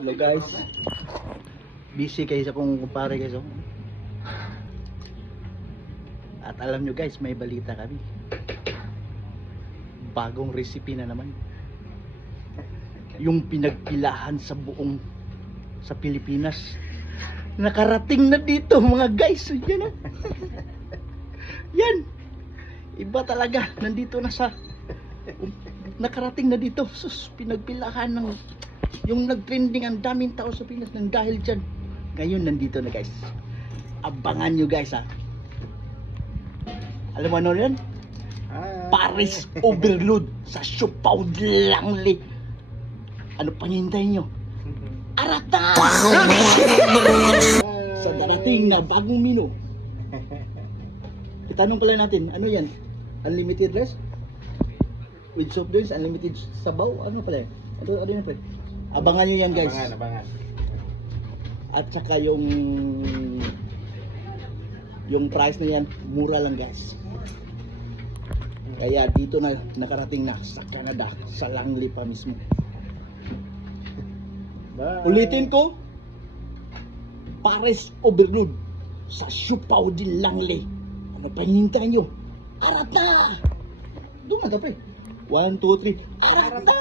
Hello guys. Busy kayo sa kong kumpare guys. Oh. At alam nyo guys, may balita kami. Bagong recipe na naman. Yung pinagpilahan sa buong sa Pilipinas. Nakarating na dito mga guys. Yan na. Yan. Iba talaga. Nandito na sa nakarating na dito. Sus, pinagpilahan ng yung nag-trending, ang daming tao sa Pinas nang dahil dyan. Ngayon nandito na guys. Abangan nyo guys ha. Alam mo ano yan? Paris overload sa Siupaw Langley. Ano panghintay nyo? Arata! Sa darating na bagong menu. Itanong pala natin, ano yan? Unlimited rice? With soft drinks, unlimited sabaw? Ano pala yan? Ano yan pala? Abangan nyo yan guys. Abangan. At saka yung price na yan, mura lang guys. Kaya dito na nakarating na sa Canada, sa Langley pa mismo. Bye. Ulitin ko, Paris overload sa Siupaw di Langley. Ano pa hinihintay nyo? Arata! Doon na pre. 1, 2, 3. Arata!